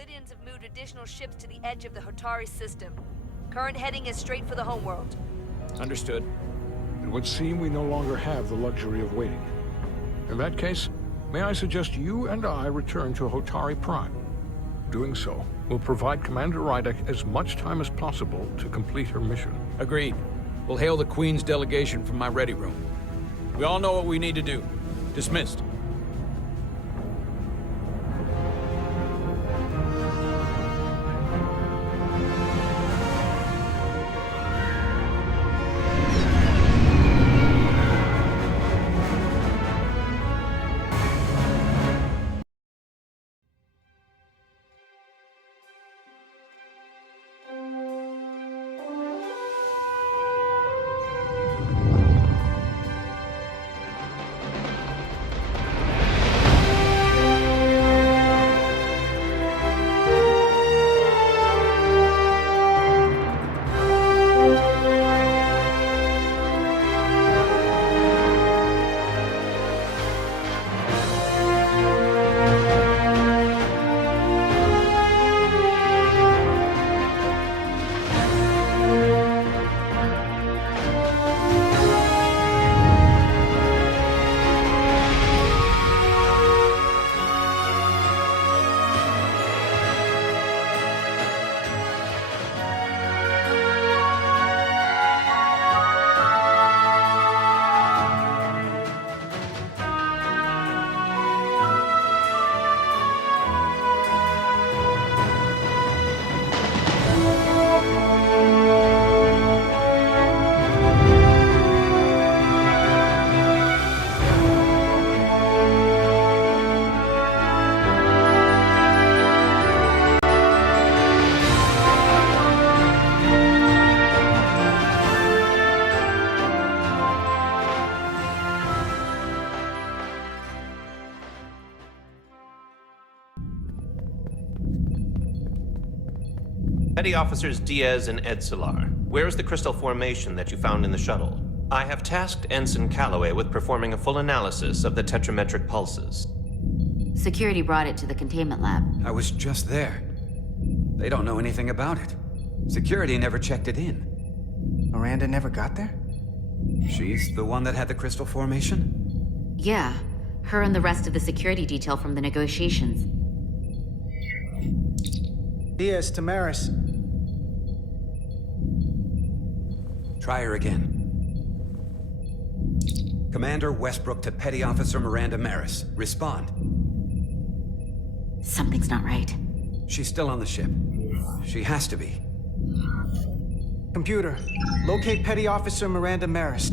Solidians have moved additional ships to the edge of the Hotari system. Current heading is straight for the homeworld. Understood. It would seem we no longer have the luxury of waiting. In that case, may I suggest you and I return to Hotari Prime? Doing so will provide Commander Rydek as much time as possible to complete her mission. Agreed. We'll hail the Queen's delegation from my ready room. We all know what we need to do. Dismissed. Petty Officers Diaz and Edsolar, where is the crystal formation that you found in the shuttle? I have tasked Ensign Calloway with performing a full analysis of the tetrametric pulses. Security brought it to the containment lab. I was just there. They don't know anything about it. Security never checked it in. Miranda never got there? She's the one that had the crystal formation? Yeah, her and the rest of the security detail from the negotiations. Diaz, Tamaris. Try her again. Commander Westbrook to Petty Officer Miranda Maris. Respond. Something's not right. She's still on the ship. She has to be. Computer, locate Petty Officer Miranda Maris.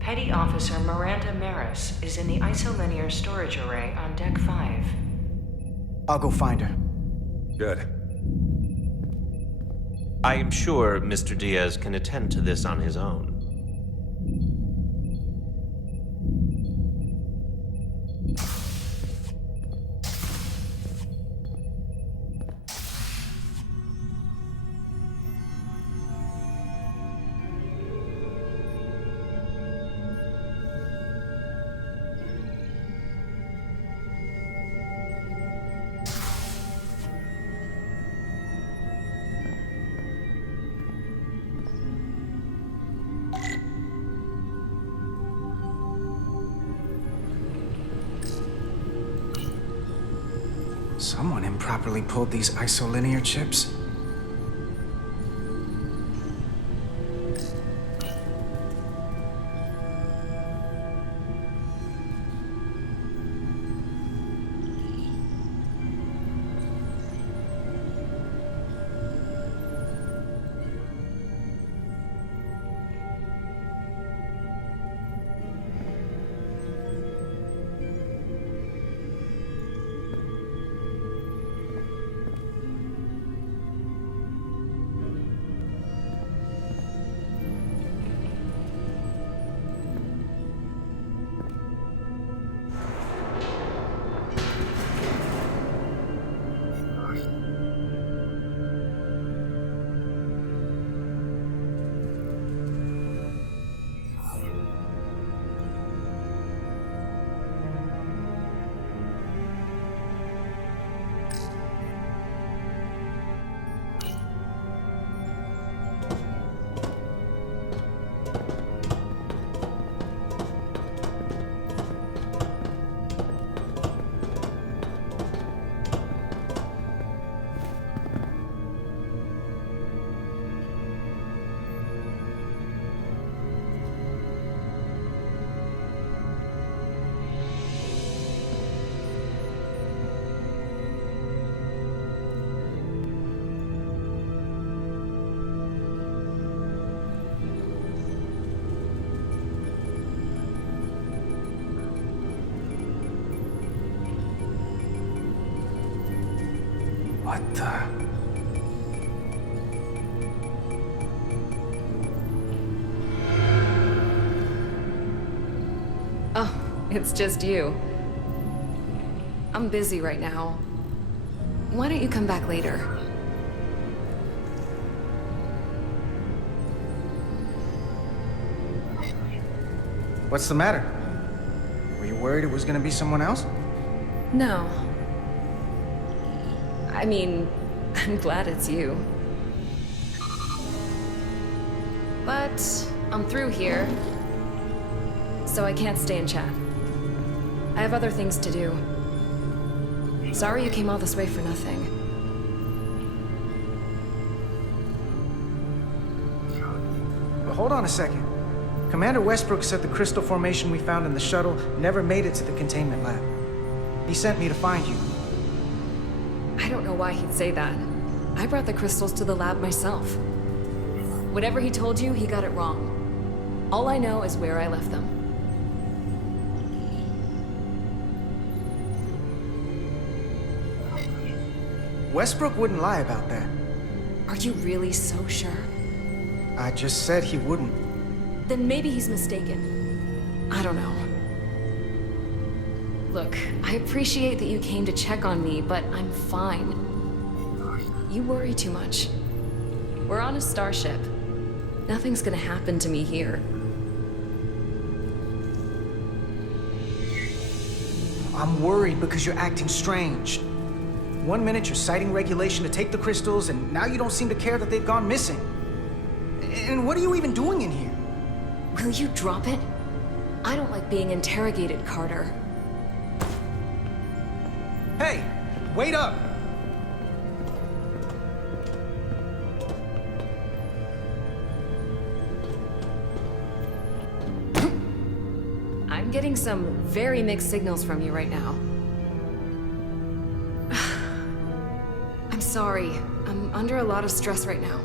Petty Officer Miranda Maris is in the isolinear storage array on Deck 5. I'll go find her. Good. I am sure Mr. Diaz can attend to this on his own. Someone improperly pulled these isolinear chips. What the... Oh, it's just you. I'm busy right now. Why don't you come back later? What's the matter? Were you worried it was gonna be someone else? No. I mean, I'm glad it's you. But I'm through here, so I can't stay and chat. I have other things to do. Sorry you came all this way for nothing. But hold on a second. Commander Westbrook said the crystal formation we found in the shuttle never made it to the containment lab. He sent me to find you. I don't know why he'd say that. I brought the crystals to the lab myself. Whatever he told you, he got it wrong. All I know is where I left them. Westbrook wouldn't lie about that. Are you really so sure? I just said he wouldn't. Then maybe he's mistaken. I don't know. Look, I appreciate that you came to check on me, but I'm fine. You worry too much. We're on a starship. Nothing's gonna happen to me here. I'm worried because you're acting strange. One minute you're citing regulation to take the crystals, and now you don't seem to care that they've gone missing. And what are you even doing in here? Will you drop it? I don't like being interrogated, Carter. Hey, wait up! I'm getting some very mixed signals from you right now. I'm sorry. I'm under a lot of stress right now.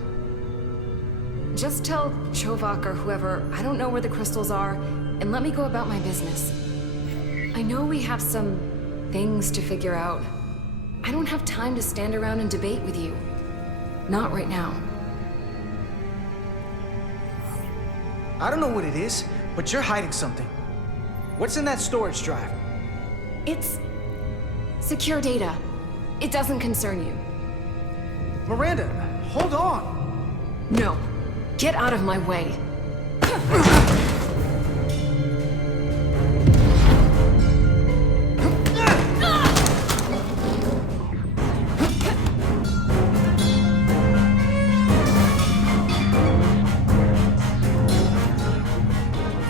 Just tell Chovak or whoever I don't know where the crystals are, and let me go about my business. I know we have some things to figure out. I don't have time to stand around and debate with you. Not right now. I don't know what it is, but you're hiding something. What's in that storage drive? It's secure data. It doesn't concern you. Miranda, hold on! No. Get out of my way.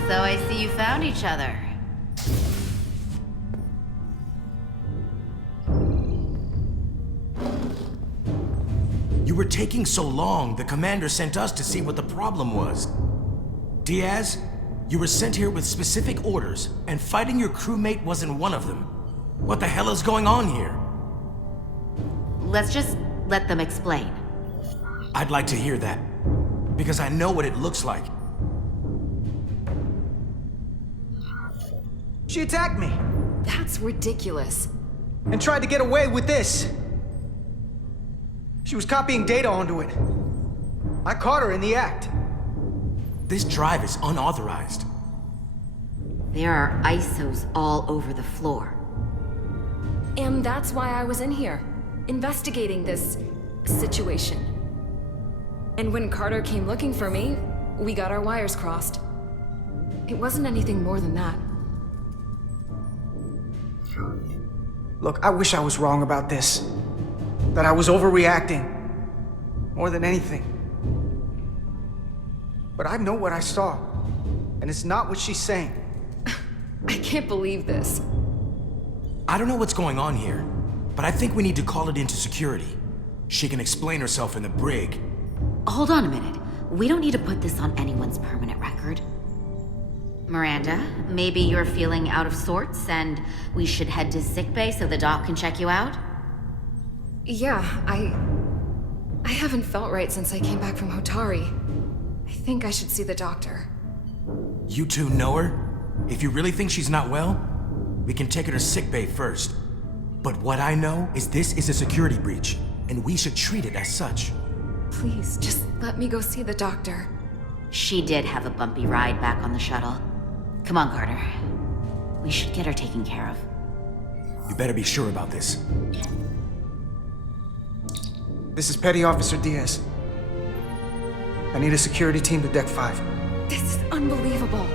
So I see you found each other. You were taking so long, the commander sent us to see what the problem was. Diaz, you were sent here with specific orders, and fighting your crewmate wasn't one of them. What the hell is going on here? Let's just let them explain. I'd like to hear that, because I know what it looks like. She attacked me! That's ridiculous. And tried to get away with this! She was copying data onto it. I caught her in the act. This drive is unauthorized. There are ISOs all over the floor. And that's why I was in here, investigating this situation. And when Carter came looking for me, we got our wires crossed. It wasn't anything more than that. Look, I wish I was wrong about this. That I was overreacting. More than anything. But I know what I saw. And it's not what she's saying. I can't believe this. I don't know what's going on here, but I think we need to call it into security. She can explain herself in the brig. Hold on a minute. We don't need to put this on anyone's permanent record. Miranda, maybe you're feeling out of sorts and we should head to sickbay so the doc can check you out? Yeah, I haven't felt right since I came back from Hotari. I think I should see the doctor. You two know her? If you really think she's not well, we can take her to sickbay first. But what I know is this is a security breach, and we should treat it as such. Please, just let me go see the doctor. She did have a bumpy ride back on the shuttle. Come on, Carter. We should get her taken care of. You better be sure about this. This is Petty Officer Diaz. I need a security team to Deck 5. This is unbelievable.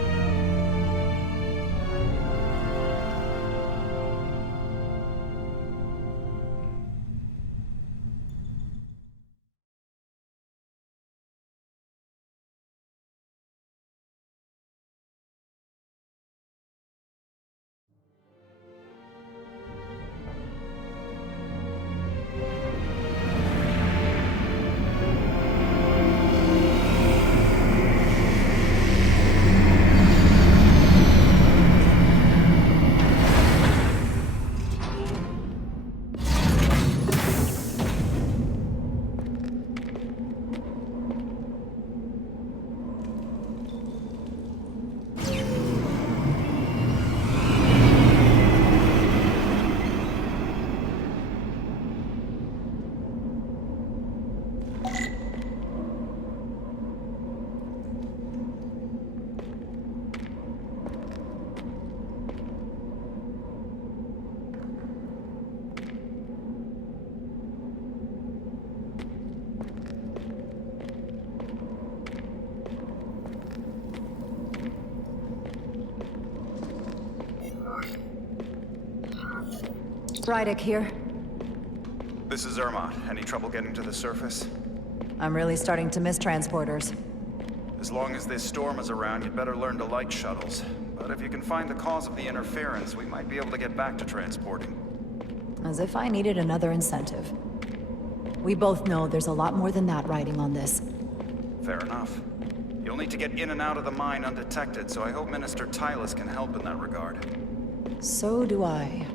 Rydick here. This is Irma. Any trouble getting to the surface? I'm really starting to miss transporters. As long as this storm is around, you'd better learn to like shuttles. But if you can find the cause of the interference, we might be able to get back to transporting. As if I needed another incentive. We both know there's a lot more than that riding on this. Fair enough. You'll need to get in and out of the mine undetected, so I hope Minister Tylus can help in that regard. So do I.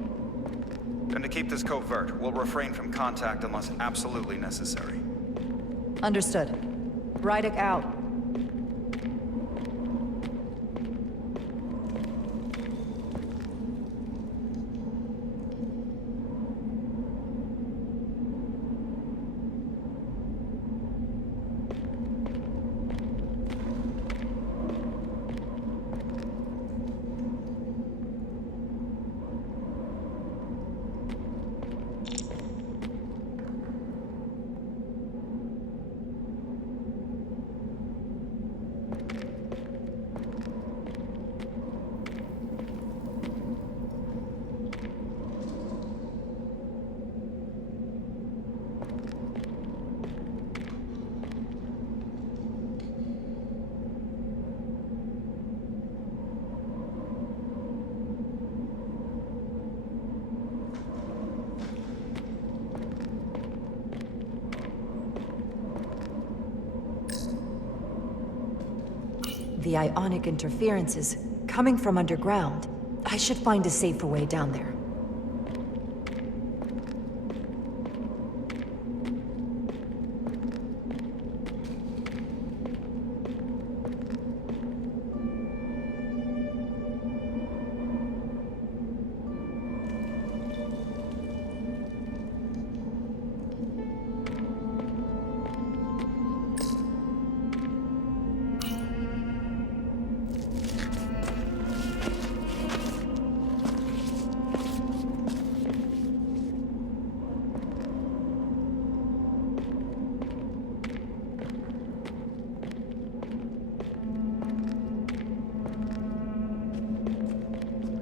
And to keep this covert, we'll refrain from contact unless absolutely necessary. Understood. Rydick out. The ionic interference is coming from underground. I should find a safer way down there.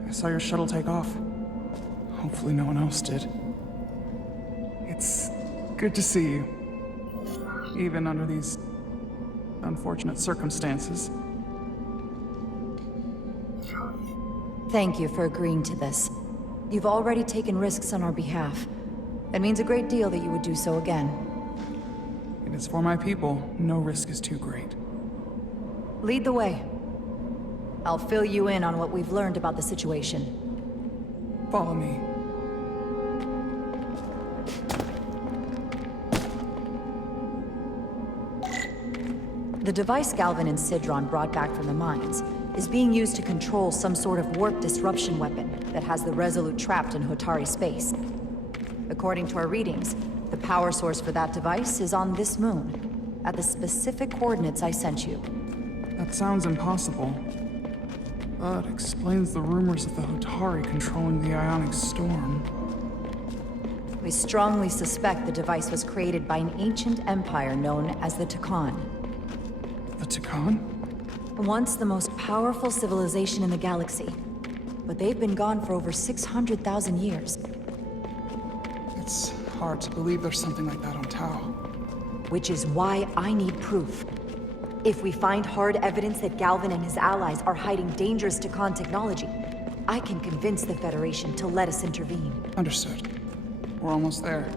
I saw your shuttle take off. Hopefully no one else did. It's good to see you. Even under these unfortunate circumstances. Thank you for agreeing to this. You've already taken risks on our behalf. It means a great deal that you would do so again. It is for my people. No risk is too great. Lead the way. I'll fill you in on what we've learned about the situation. Follow me. The device Galvin and Sidron brought back from the mines is being used to control some sort of warp disruption weapon that has the Resolute trapped in Hotari space. According to our readings, The power source for that device is on this moon, at the specific coordinates I sent you. That sounds impossible. But explains the rumors of the Hotari controlling the ionic storm. We strongly suspect the device was created by an ancient empire known as the Takan. The Takan? Once the most powerful civilization in the galaxy. But they've been gone for over 600,000 years. It's hard to believe there's something like that on Tau. Which is why I need proof. If we find hard evidence that Galvin and his allies are hiding dangerous Takan technology, I can convince the Federation to let us intervene. Understood. We're almost there.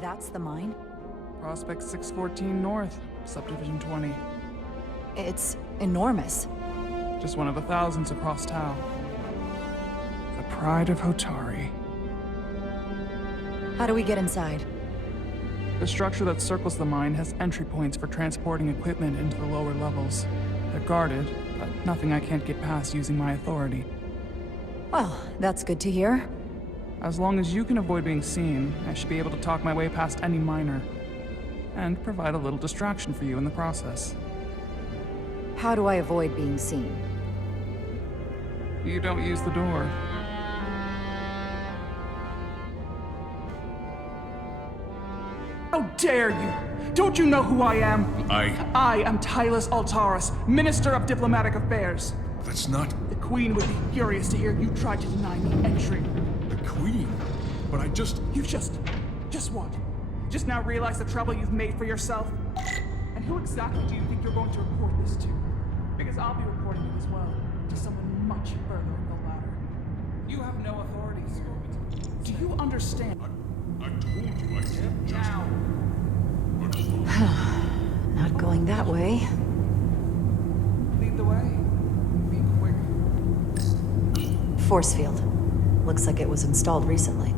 That's the mine? Prospect 614 North, Subdivision 20. It's enormous. Just one of the thousands across Tau. The pride of Hotari. How do we get inside? The structure that circles the mine has entry points for transporting equipment into the lower levels. They're guarded, but nothing I can't get past using my authority. Well, that's good to hear. As long as you can avoid being seen, I should be able to talk my way past any miner. And provide a little distraction for you in the process. How do I avoid being seen? You don't use the door. How dare you! Don't you know who I am? I am Tylus Altaris, Minister of Diplomatic Affairs. That's not... The Queen would be furious to hear you tried to deny me entry. the Queen. But I just... You just what? Just now realize the trouble you've made for yourself? And who exactly do you think you're going to report this to? Because I'll be reporting it as well, to someone much further in the ladder. You have no authority, Scorpion. Do you understand? I told you I said just... Now. Not going that way. Lead the way. Be quick. Force field. Looks like it was installed recently.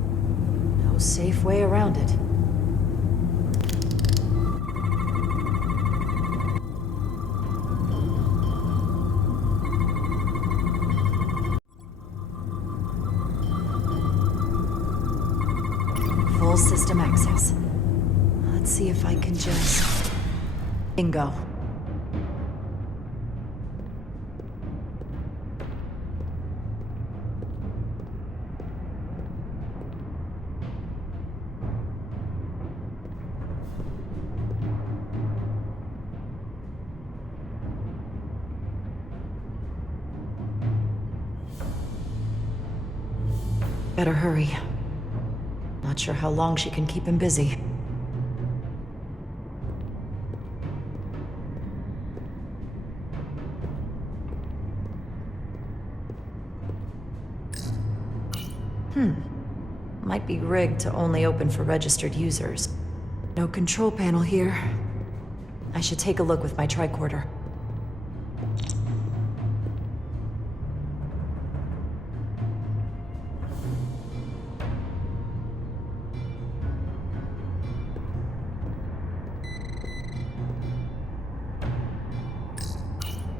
No safe way around it. Full system access. Let's see if I can just... Bingo. Better hurry. Not sure how long she can keep him busy. Might be rigged to only open for registered users. No control panel here. I should take a look with my tricorder.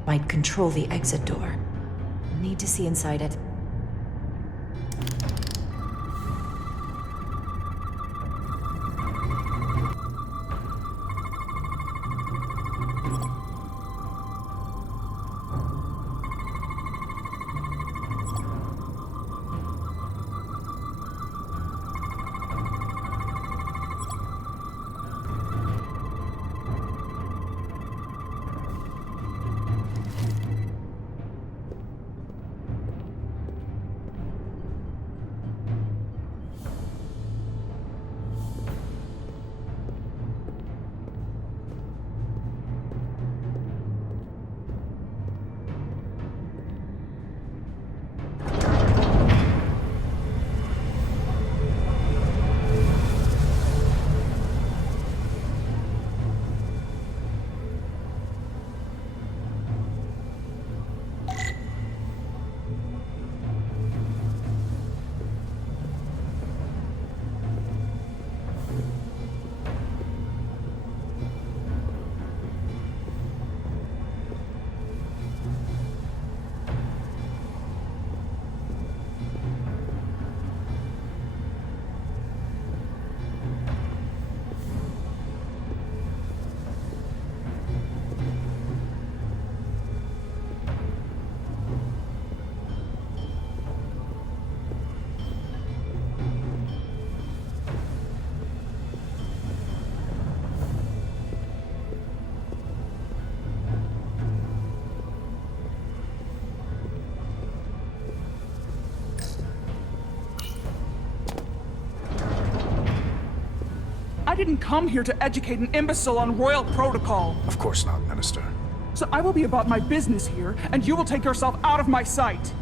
Might control the exit door. Need to see inside it. didn't come here to educate an imbecile on royal protocol. Of course not, Minister. So I will be about my business here, and you will take yourself out of my sight.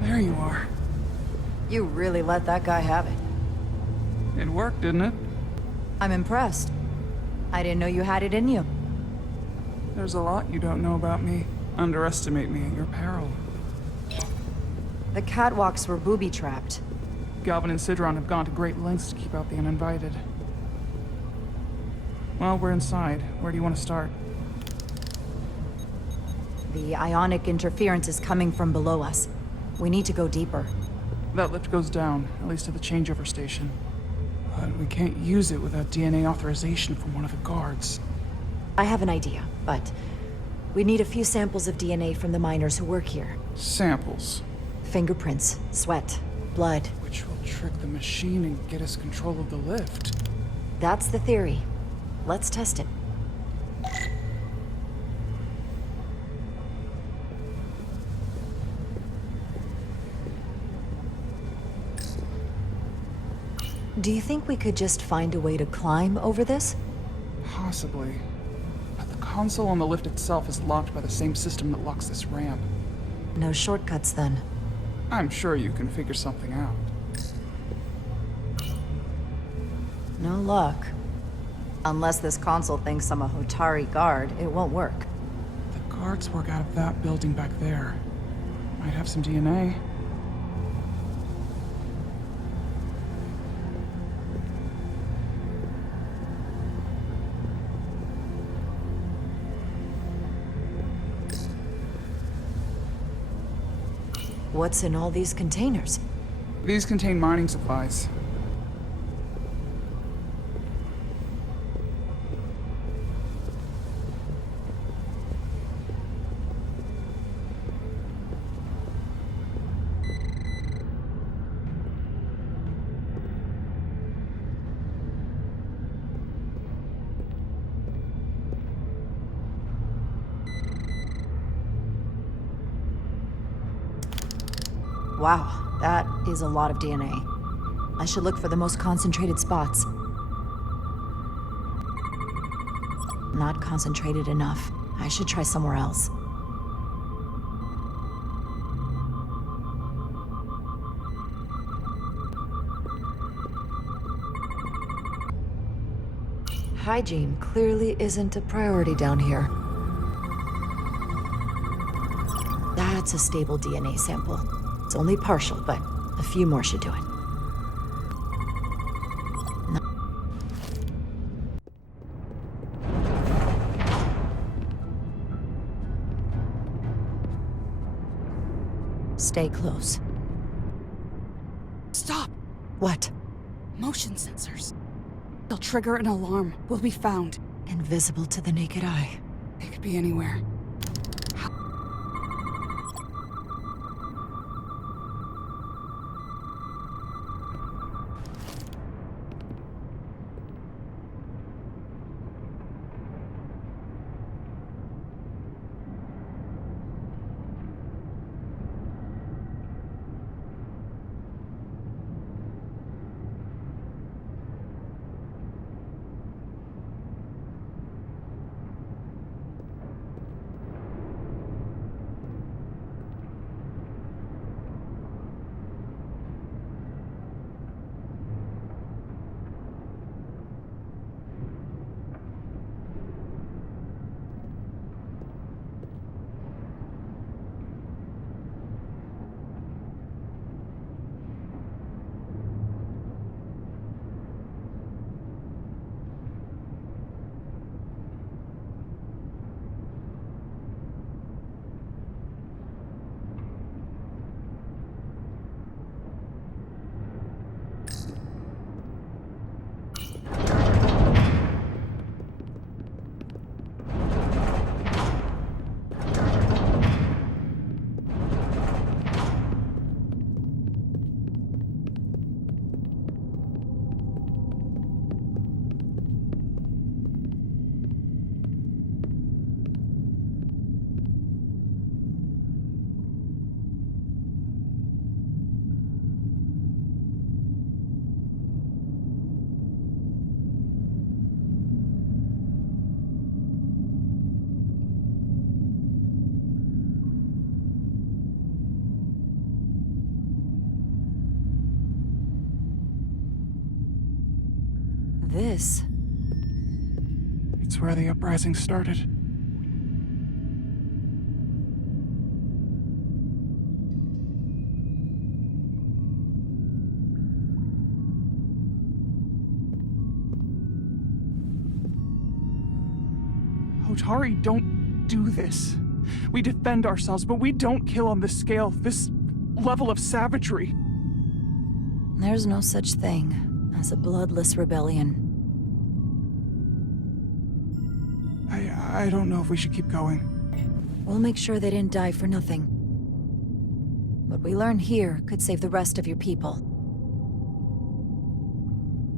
There you are. You really let that guy have it. It worked, didn't it? I'm impressed. I didn't know you had it in you. There's a lot you don't know about me. Underestimate me at your peril. The catwalks were booby-trapped. Galvin and Sidron have gone to great lengths to keep out the uninvited. Well, we're inside. Where do you want to start? The ionic interference is coming from below us. We need to go deeper. That lift goes down, at least to the changeover station. But we can't use it without DNA authorization from one of the guards. I have an idea, but we need a few samples of DNA from the miners who work here. Samples? Fingerprints, sweat, blood. Which will trick the machine and get us control of the lift. That's the theory. Let's test it. Do you think we could just find a way to climb over this? Possibly. But the console on the lift itself is locked by the same system that locks this ramp. No shortcuts, then. I'm sure you can figure something out. No luck. Unless this console thinks I'm a Hotari guard, it won't work. The guards work out of that building back there. Might have some DNA. What's in all these containers? These contain mining supplies. Wow, that is a lot of DNA. I should look for the most concentrated spots. Not concentrated enough. I should try somewhere else. Hygiene clearly isn't a priority down here. That's a stable DNA sample. It's only partial, but a few more should do it. No. Stay close. Stop! What? Motion sensors. They'll trigger an alarm. We'll be found. Invisible to the naked eye. They could be anywhere. this? It's where the uprising started. Hotari don't do this. We defend ourselves, but we don't kill on this scale, this level of savagery. There's no such thing as a bloodless rebellion. I don't know if we should keep going. We'll make sure they didn't die for nothing. What we learn here could save the rest of your people.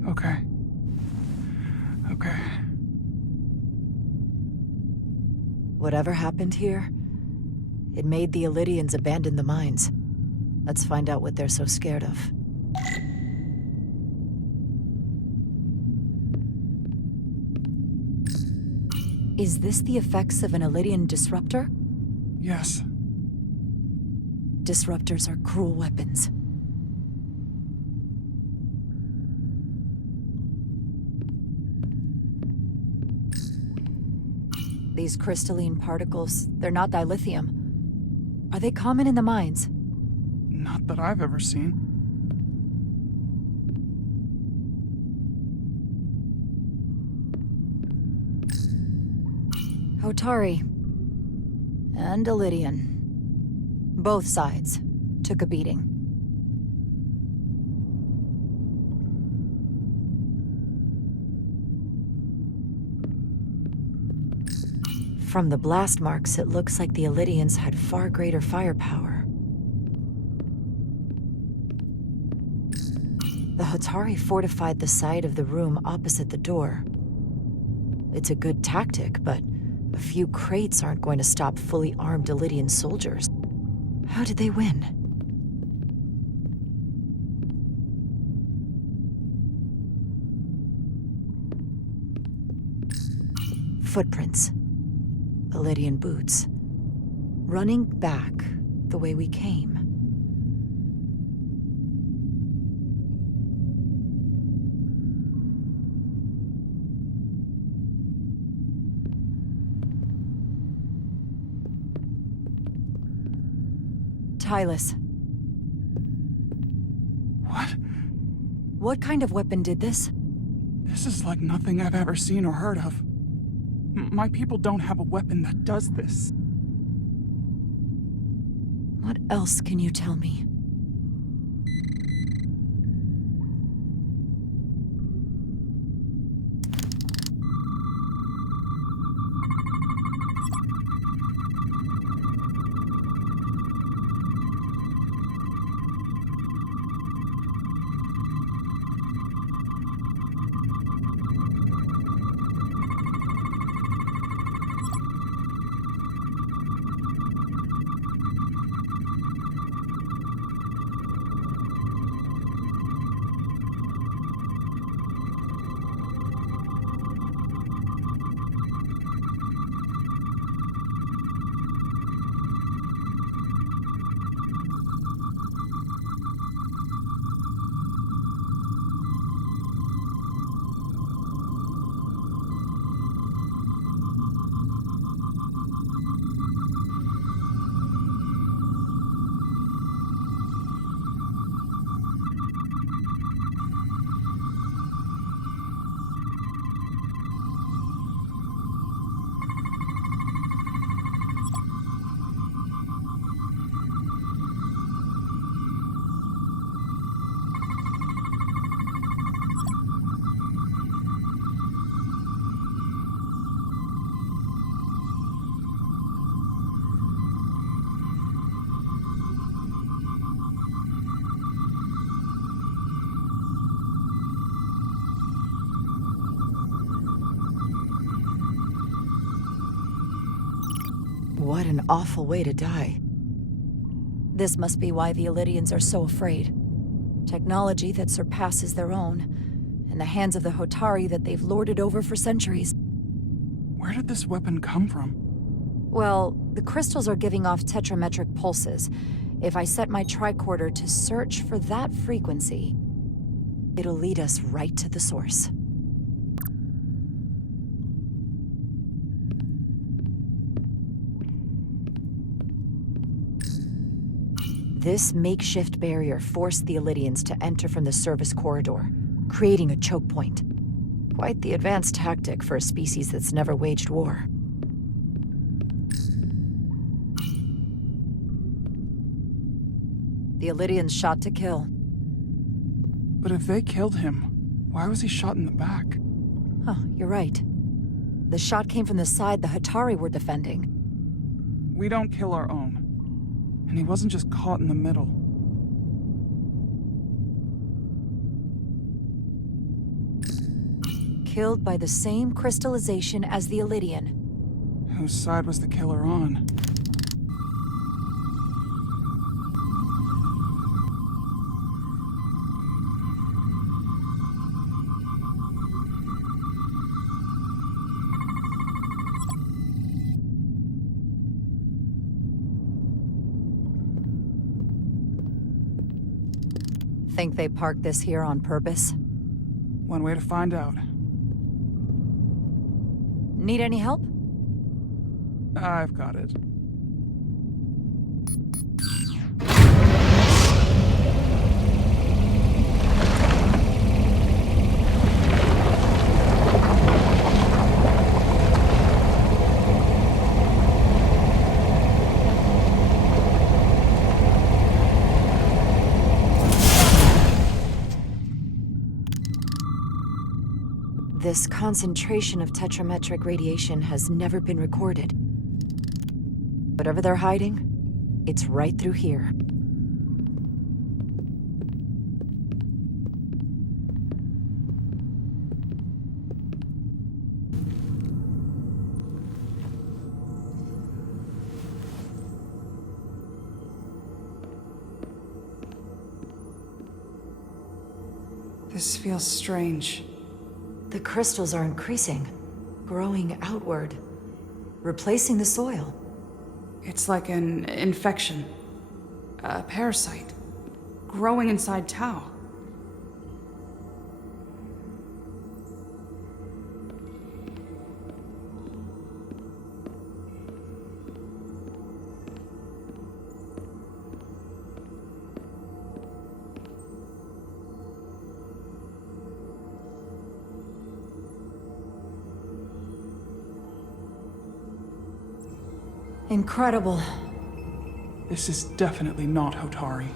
Okay. Okay. Whatever happened here, it made the Illydians abandon the mines. Let's find out what they're so scared of. Is this the effects of an Illydian disruptor? Yes. Disruptors are cruel weapons. These crystalline particles, they're not dilithium. Are they common in the mines? Not that I've ever seen. Hotari. And Illydian. Both sides took a beating. From the blast marks, it looks like the Illydians had far greater firepower. The Hotari fortified the side of the room opposite the door. It's a good tactic, but a few crates aren't going to stop fully armed Illydian soldiers. How did they win? Footprints. Illydian boots. Running back the way we came. Tylus. What? What kind of weapon did this? This is like nothing I've ever seen or heard of. My people don't have a weapon that does this. What else can you tell me? What an awful way to die. This must be why the Illydians are so afraid. Technology that surpasses their own, in the hands of the Hotari that they've lorded over for centuries. Where did this weapon come from? Well, the crystals are giving off tetrametric pulses. If I set my tricorder to search for that frequency, it'll lead us right to the source. This makeshift barrier forced the Illydians to enter from the service corridor, creating a choke point. Quite the advanced tactic for a species that's never waged war. The Illydians shot to kill. But if they killed him, why was he shot in the back? Huh, you're right. The shot came from the side the Hatari were defending. We don't kill our own. And he wasn't just caught in the middle. Killed by the same crystallization as the Illydian. Whose side was the killer on? Think they parked this here on purpose? One way to find out. Need any help? I've got it. This concentration of tetrametric radiation has never been recorded. Whatever they're hiding, it's right through here. This feels strange. The crystals are increasing, growing outward, replacing the soil. It's like an infection. A parasite. Growing inside Tau. Incredible. This is definitely not Hotari.